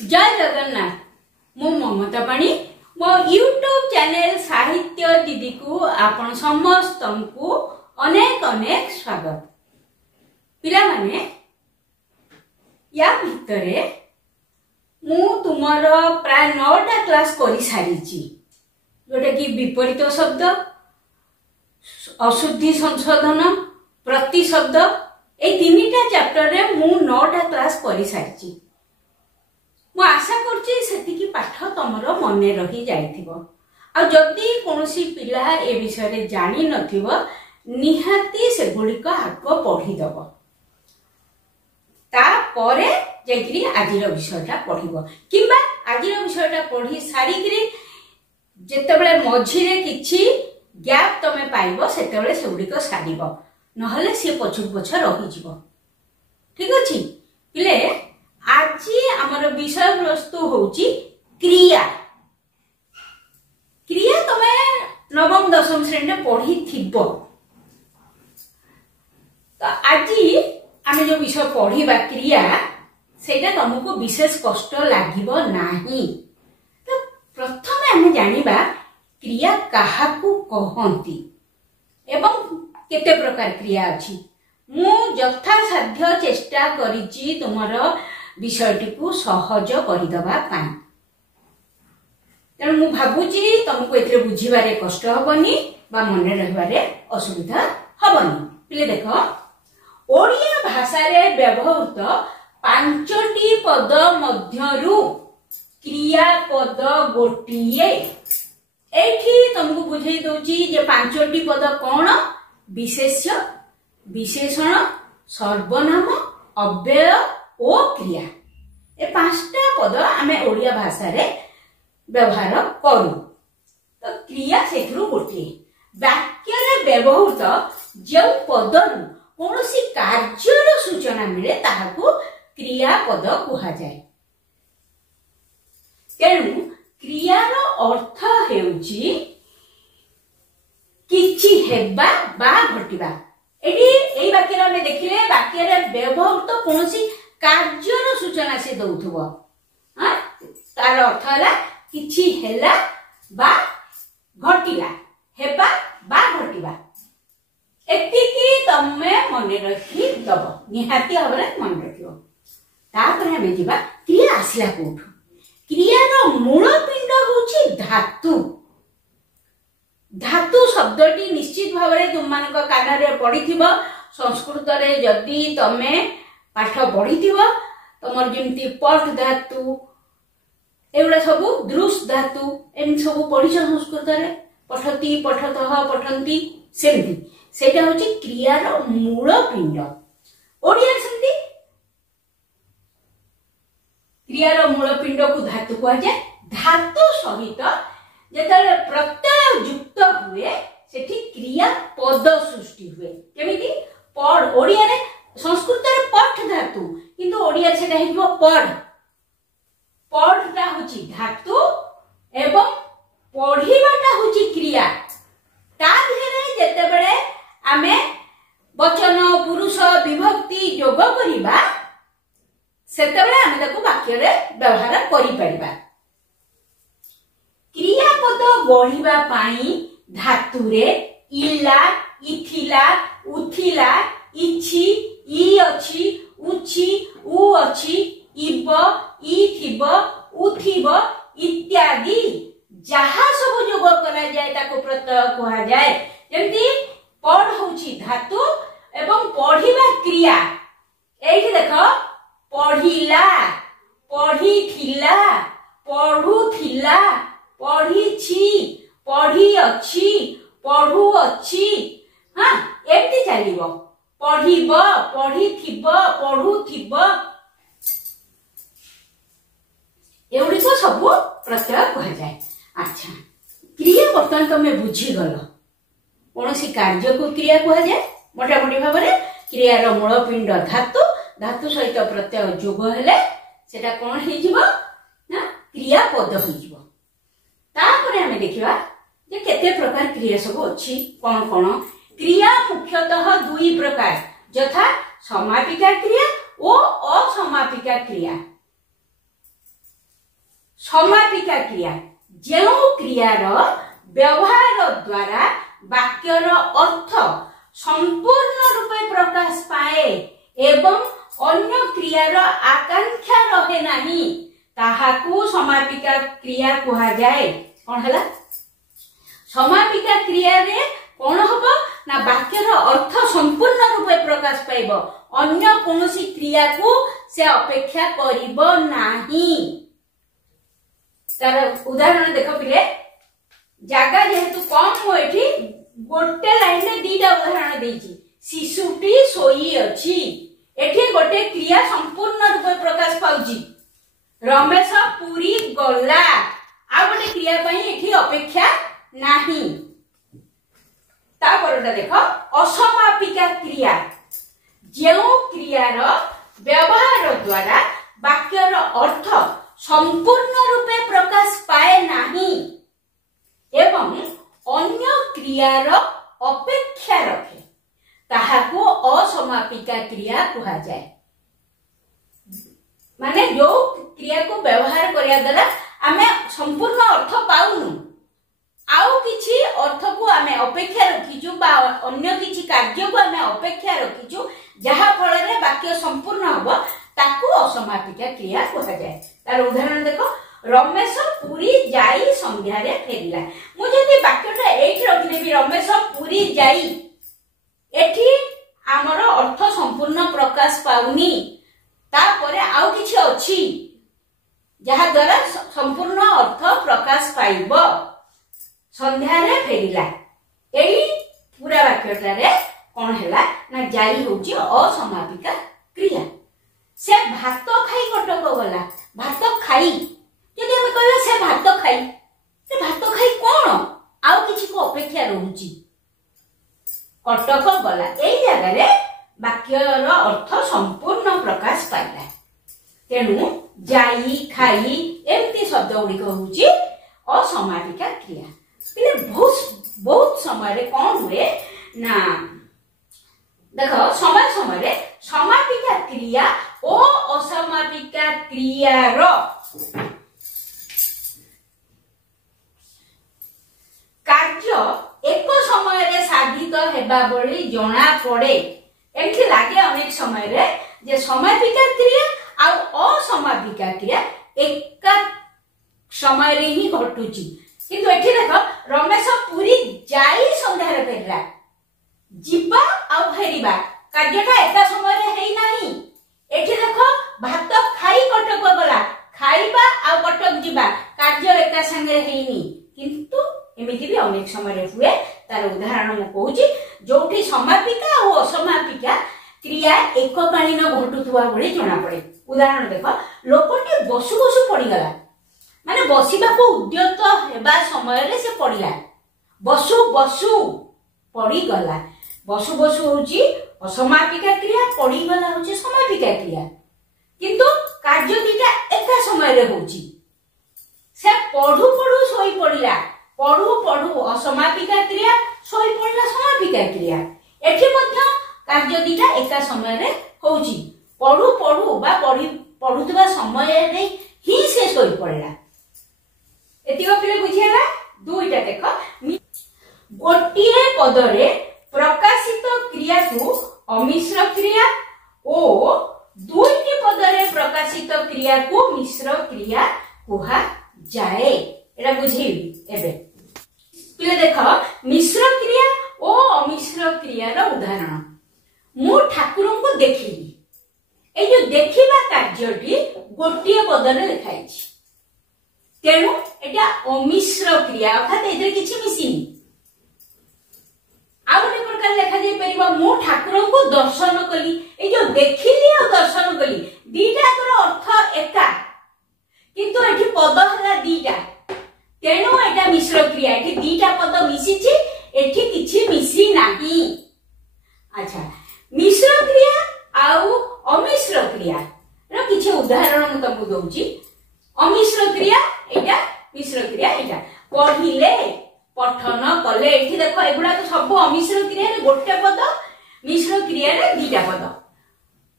जय जगन्नाथ। मु ममता पाणी मो यूट्यूब चैनल साहित्य दीदी को आपण समस्त को अनेक अनेक स्वागत। पिला माने या भितरे मु तुमर प्राय 9टा क्लास करी सारीची, जोटा कि विपरीत शब्द, अशुद्धि संशोधन, प्रतिशब्द, ए 3टा चैप्टर रे मु 9टा क्लास करी सारीची। मु आशा करछि सेतिकी पाठ तमरो मने रही जाइथिबो। आ जदि कोनोसी पिला ए विषय रे जानि नथिबो निहाती से गुडी को आगो पढी दबो, ता परे जेकरी आजिर विषयटा पढिबो किबा आजिर विषयटा पढी सारीकरी जेतेबेले मझिरे किछि गैप तमे पाइबो सेतेबेले से गुडी को सारीबो, नहले से पछु पछ रही जिवो। ठीक अछि पिले, आज आमर विषय वस्तु होची क्रिया। क्रिया तमे नवम दशम श्रेणी पढ़ी थिबो, तो आज आमे जो विषय पढ़ीबा क्रिया सेटा तुमको विशेष कष्ट लागिबो नाही। तो प्रथमे आमे जानिबा क्रिया काहाकू कहंती एवं केते प्रकार क्रिया अछि। मु यथासाध्य चेष्टा करिछि तुमर विषयटी को सहज करिदबा पाई, तेणु मु भाबुची तुमको एथरे बुझिबारे कष्ट हबनी बा मने रहिबारे असुविधा हबनी। पिले देखो, ओडिया भाषा रे व्यवहृत 5टी पद मध्यरु क्रिया पद गोटिए। एठी तुमको बुझाई दउची जे 5टी पद कोन? विशेष्य, विशेषण, सर्वनाम, अव्यय ओ क्रिया। ए 5टा पद आमे ओडिया भाषा रे व्यवहार करू। तो क्रिया सेथरु गोटे वाक्य रे व्यवहृत जो पदरु कोनोसी कार्यर सूचना मिले ताहाकू क्रिया पद कुहा जाय। तेणु क्रियार अर्थ हेउची किछि हेबा बा घटिबा। एडी एई वाक्य रे हम देखिले वाक्य रे व्यवहृत कोनोसी कार्यर सूचना से दउथबो, हां तार अर्थ हला किछि हेला बा घटिला, हेबा बा घटिबा। एतिकी तमे मने रखी दबो, निहाती हबरे मने रखियो। तापर हम जिबा क्रिया आसिला कोठु। क्रियार मूल पिंड होछि धातु। धातु शब्दटी निश्चित भावरे तुममानक कानरे पढिथिबो। संस्कृत रे जदि तमे पाठ पढ़िथिबो तमर जेमती पठ धातु एवडा सब दृश धातु एम सब पढ़िछ संस्कृत रे, पठति, पठतः, पठन्ति, सेमती सेटा होछि क्रियार मूल पिंड। ओडिया सेमती क्रियार मूल पिंड को धातु कहा जाय। धातु सहित जेतले प्रत्यय युक्त हुए सेठी क्रिया पद सृष्टि हुए। केमिति पढ़, ओडिया रे संस्कृत रे पठ धातु किंतु ओडिया से हेबो पढ़। पढ़टा होची धातु एवं पढ़िबाटा होची क्रिया। ता धिरे जेतेबेले आमे वचन, पुरुष, विभक्ति जोग करिबा सेतेबेले आमे ताको वाक्य रे व्यवहार करि परिबा। क्रिया पद गढ़िबा पाई धातु रे इला, इथिला, उथिला, इछि, इ अछि, उछि, उ अछि, इब, इ थिब, उथिब इत्यादि जहा सब जोग करा जाय ताको प्रत्यय कहा जाय। जेमति पढ़ होछि धातु एवं पढ़िबा क्रिया। एठी देखो पढ़िला, पढ़िथिला, पढ़ुथिला, पढ़िछि, पढ़ी अछि, पढ़ु अछि, हां एमति चलिबो। पढ़िब, पढ़िथिब, पढ़ुथिब एउडी को सब प्रत्यय कहा जाय। अच्छा, क्रिया बर्तन तमे बुझी गलो कोनोसी कार्य को क्रिया कहा जाय। मोटा मोटी भाबरे क्रियार मूल पिंड धातु, धातु सहित प्रत्यय जोग हेले सेटा कोन हे जिवो ना क्रिया पद हे जिवो। तापरे हमें देखिबा जे केते प्रकार क्रिया सब अछि। कोन कोन क्रिया मुख्यतः 2 प्रकार, यथा समापिका क्रिया और असमापिका क्रिया। समापिका क्रिया जो क्रियार व्यवहार द्वारा वाक्यर अर्थ संपूर्ण रूपे प्रकाश पाए एवं अन्य क्रियार आकांक्षा रहे नहीं ताहाकू समापिका क्रिया कहा जाए। कौन हला समापिका क्रिया रे कौन हबो ना वाक्यर अर्थ संपूर्ण रूपे प्रकाश पाइबो अन्य कोनोसी क्रिया को से अपेक्षा करिबो नाही। तार उदाहरण देखो पिले जागा जेहेतु कम हो एठी गोटे लाइन में दीटा उदाहरण देछि। शिशुटी सोई अछि एठी गोटे क्रिया संपूर्ण रूपे प्रकाश पाउछि रमेश पुरी गला आ गोटे क्रिया पई एठी अपेक्षा नाही। तापरटा देखो असमापिका क्रिया जो क्रियार व्यवहार द्वारा वाक्यर अर्थ संपूर्ण रूपे प्रकाश पाए नाही एवं अन्य क्रियार अपेक्षा रखे ताहाको असमापिका क्रिया कहा जाए। माने जो क्रिया को व्यवहार करिया द्वारा आमे संपूर्ण अर्थ पाउनु आउ किछि अर्थ को आमे अपेक्षा रखिछु बा अन्य किछि कार्य को आमे अपेक्षा रखिछु जहा फल रे वाक्य संपूर्ण हबो ताकू असमापिका क्रिया कहा जाए। तार उदाहरण देखो रमेश पुरी जाई संध्या रे फेरिला। मु जदि वाक्यटा एठी रखले भी रमेश पुरी जाई एठी हमर अर्थ संपूर्ण प्रकाश पाउनी तापरे आउ किछि अछि जहा द्वारा संपूर्ण अर्थ प्रकाश पाइबो संध्या रे फेरिला। एई पूरा वाक्यटा रे कोन हैला ना जाई होची असमापिका क्रिया। से भात खाई कटक गला भात खाई जदि हम कहबा से भात खाई कोन आउ किछि को अपेक्षा रहूची कटक गला एई जगह रे वाक्यर अर्थ संपूर्ण प्रकाश पाइला। तेनु जाई खाई एमती शब्द गुड़िक होची असमापिका क्रिया। पिले बहुत समय रे कोन हुए ना देखो समय समय रे समापिका क्रिया ओ असमापिका क्रिया रो कार्य एक समय रे साधित हेबा बळी जणा पड़े। एमथि लागे अनेक समय रे जे समापिका क्रिया आ असमापिका क्रिया एक समय रे ही घटुची किंतु एठी देखो रमेश पुरी जाई संध्या रे फेरला जिबा आ फेरिबा कार्यटा एका समय रे हेई नाही। एठी देखो भात खाई कटक गला खाइबा आ कटक जिबा कार्य एका संगे हेईनी किंतु एमिति भी अनेक समय रे हुए। तार उदाहरण मु कहूची जोठी समापिका और असमापिका क्रिया एककालीन घटुथुवा भली जणा पड़े। उदाहरण देखो लोकटी बसु बसु पड़ी गला माने बसिबाको उद्यत हेबा समय रे से पड़िला बसु बसु पड़ी गला बसु बसु होची असमापिका क्रिया पड़ी गला होची समापिका क्रिया किंतु कार्य दिटा एका समय रे होची। से पढु पढु सोई पड़िला पढु पढु असमापिका क्रिया सोई पड़िला समापिका क्रिया। एठी मध्य कार्य दिटा एका समय रे होची पढु पढु बा पढुतबा समय रे ही से सोई पड़िला। एतिको पिले बुझियला। दुईटा देखो गोटिए पदरे प्रकाशित क्रिया को अमिश्र क्रिया और दुईटी पदरे प्रकाशित क्रिया को मिश्र क्रिया कहा जाए। एटा बुझेबी एबे पिले देखो मिश्र क्रिया और अमिश्र क्रिया रो उदाहरण मु ठाकुर को देखिली ए जो देखिबा कार्यटी गोटिए पदरे लिखाई छी तेणु एटा अमिश्र क्रिया अर्थात एतरे किछि मिसिनी। आ गोटे प्रकार लिखा जाई परिबा मु ठाकुर को दर्शन कली ए जो देखिली और दर्शन कली दीटा कर अर्थ एका किंतु एठी पद हला दीटा तेणु एटा मिश्र क्रिया एठी दीटा पद मिसिछि एठी किछि मिसी नाही। अच्छा मिश्र क्रिया आउ अमिश्र क्रिया रो किछि उदाहरण म तुमको दउची। अमिश्र क्रिया एटा मिश्र क्रिया एटा पढिले पठन कले एठी देखो एगुडा तो सब अमिश्र क्रिया रे गोटे पद मिश्र क्रिया रे दीटा पद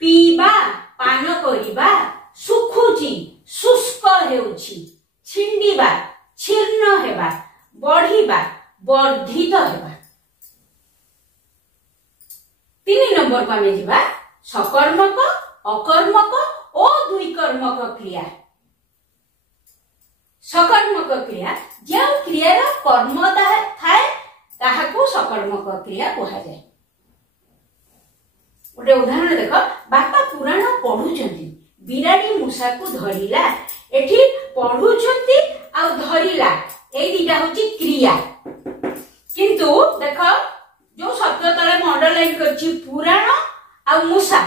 पीबा पान करिबा सुखुची शुष्क हेउची छिंडिबा छीर्ण हेबा बढ़िबा वर्धित हेबा। 3 नंबर को आमे जिबा सकर्मक अकर्मक और द्विकर्मक क्रिया। सकर्मक क्रिया जो क्रियार कर्म थाए ताहाकू सकर्मक क्रिया कहा जाए। गोटे उदाहरण देख, बापा पुराण पढ़ुचंती बिराड़ी मूषा को धरिला। एठी पढ़ुचंती आ धरिला ए दिटा होची क्रिया, किंतु देख जो शब्द तले मैं अंडरलाइन करछि पुराण आ मूषा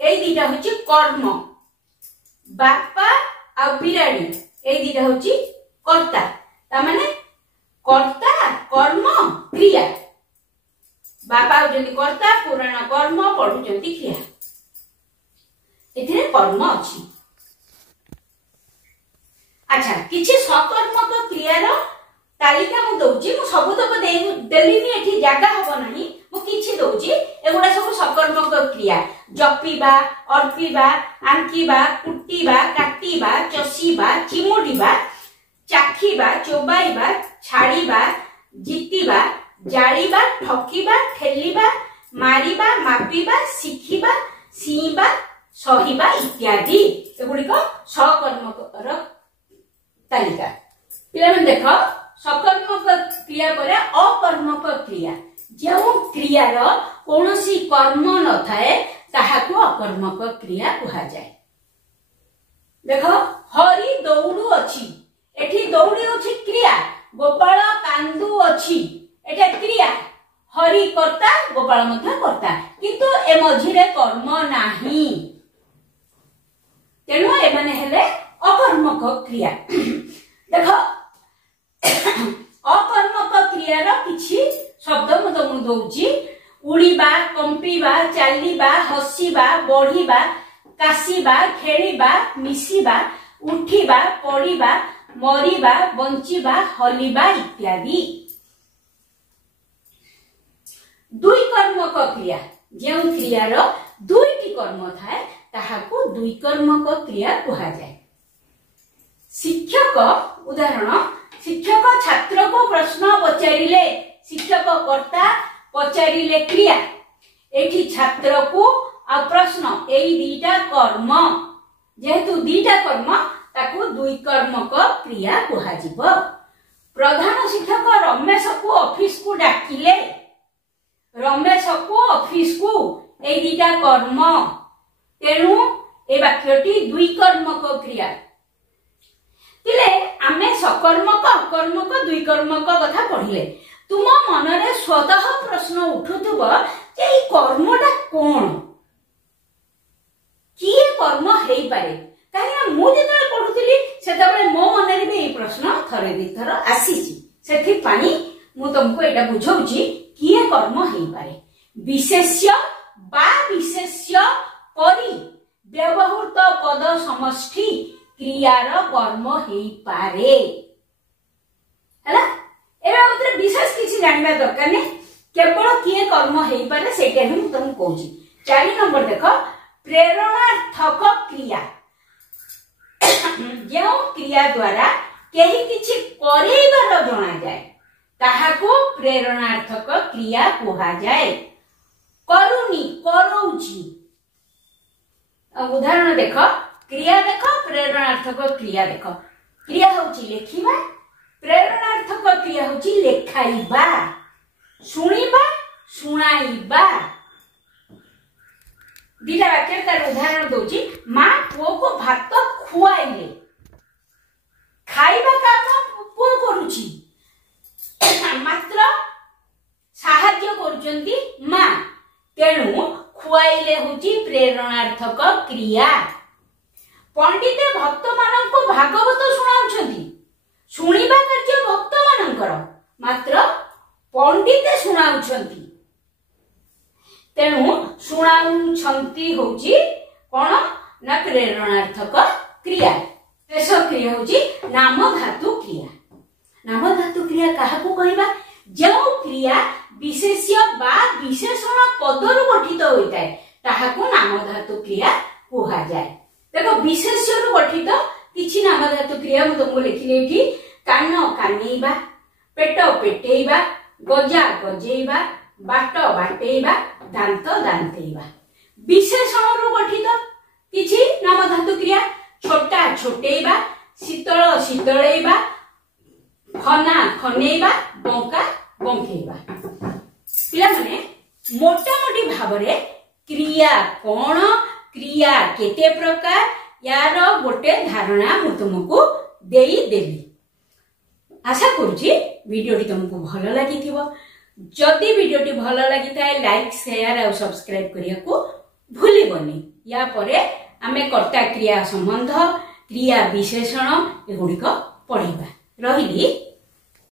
ए दिटा होची कर्म। बापा आ बिराड़ी ए दिटा होची कर्ता। ता माने कर्ता कर्म क्रिया। बापा होचंती कर्ता, पुराण कर्म, पढ़ुचंती क्रिया। एथिरे कर्म अछि। अच्छा, किछि सकर्मक क्रियार तालिका मु दउची। मु सब तक देलिनी, एठी जागा हबो नाही। मु किछि दउची, एगुडा सब सकर्मक क्रिया। जपिबा, अर्पिबा, आंकिबा, कुटिबा, काटिबा, चसीबा, चिमुडिबा, चाखिबा, चोबाइबा, छाड़ीबा, जितिबा, जाळीबा, ठकिबा, ठेलिबा, मारिबा, मापिबा, शिखिबा, सीबा, सहिबा इत्यादि एगुडी को सकर्मकर तालिका। पिला मन देखो, सकर्मक क्रिया परे अकर्मक क्रिया। जो क्रियार कोनोसी कर्म न थाए ताहाकू अकर्मक क्रिया कहा जाए। देखो, हरि दौड़ू अछि। एठी दौड़ी अछि क्रिया। गोपाल कांदू अछि, एटा क्रिया। हरि कर्ता, गोपाल मध्य कर्ता, किंतु ए मझिरे कर्म नाही। तेणु ए माने हेले अकर्मक क्रिया। देखो, अकर्मक क्रियार किछि शब्द मु तुमको दउची। उड़ीबा, कंपीबा, चालीबा, हसीबा, बढ़ीबा, कासीबा, खेलीबा, मिसीबा, उठीबा, पड़ीबा, मरीबा, बंचीबा, हलीबा इत्यादि। द्विकर्मक क्रिया, जो क्रियार दुईटी कर्म थाए ताहाकू द्विकर्मक क्रिया कहा जाए। शिक्षक उदाहरण, शिक्षक छात्र को प्रश्न पचारिले, शिक्षक कर्ता पचारिले क्रिया। एठी छात्र को आ प्रश्न एई दीटा कर्म, जेहेतु दीटा कर्म ताकू द्विकर्मक क्रिया कहा जिवो। प्रधान शिक्षक रमेश को ऑफिस को डाकिले, रमेश को ऑफिस को एई दीटा कर्म। तेणु ए वाक्यटी द्विकर्मक क्रिया। तिले आमे सकर्मक अकर्मक द्विकर्मक कथा पढ़िले। तुम मनरे स्वतः प्रश्न उठुथबो जे ई कर्मटा कोन, किए कर्म हेई पारे। काहे मु जेतले पढुथिली सेतबेले मो मनरे भी ए प्रश्न थरे दी थर आसीची। सेथि पानी मु तुमको एटा बुझौची किए कर्म हेई पारे। विशेष्य बा विशेष्य परि व्यवहृत पद समष्टि क्रियार कर्म हेई पारे। हला, एबा मते विशेष किछि जानिबा दरकार नै, केवल किए कर्म हेई पारे सेटा ही मु तुमको कहूची। 4 नंबर देखो, प्रेरणार्थक क्रिया। जो क्रिया द्वारा केही किछि करेइबार जणा जाय ताहाको प्रेरणार्थक क्रिया कहा जाए। करूनी, करौची। उदाहरण देख, क्रिया देख, प्रेरणार्थक क्रिया देख। क्रिया होची लेखिबा, प्रेरणार्थक क्रिया होची लेखाइबा। सुनिबा, सुनाइबा। दिला वाक्य तार उदाहरण दोची। मां पुओ को भात खुआइले, खाइबा काम पुओ करूची, मात्र साहाय्य करूचंती मां। तेणु खुआइले होची प्रेरणार्थक क्रिया। पंडित भक्त मानक भागवत सुनाउछंती, सुनिबा कार्य भक्त मानकर, मात्र पंडित सुनाउछंती। तेणु सुनाउछंती होची कोन ना प्रेरणार्थक क्रिया। शेष क्रिया होची नाम धातु क्रिया। नाम धातु क्रिया काहाकू कहबा, जो क्रिया विशेष्य बा विशेषण पदरु गठित होइताय ताहाकू नाम धातु क्रिया कहा जाए। देखो, विशेष्य रु गठित किछि नाम धातु क्रिया मु तुमको लिखिले एठी कान कानेइबा पेट पेटेइबा गजा गजेइबा बाट बाटेइबा दांत दांतेइबा विशेषण रो गठित किछि नाम धातु क्रिया छोटा छोटेइबा शीतल शीतळेइबा खना खनेइबा बंका बंकेइबा पिला माने मोटा मोटी भाबरे क्रिया कोन क्रिया केते प्रकार यार गोटे धारणा मु तुमको देई देली। आशा करूची वीडियोटी तुमको भल लगी जदि वीडियोटी भल लगी थाए लाइक शेयर और सब्सक्राइब करिया को भूलिबनी। या परे आमे कर्ता क्रिया संबंध क्रिया विशेषण एगुड़िक पढ़िबा। रहिली।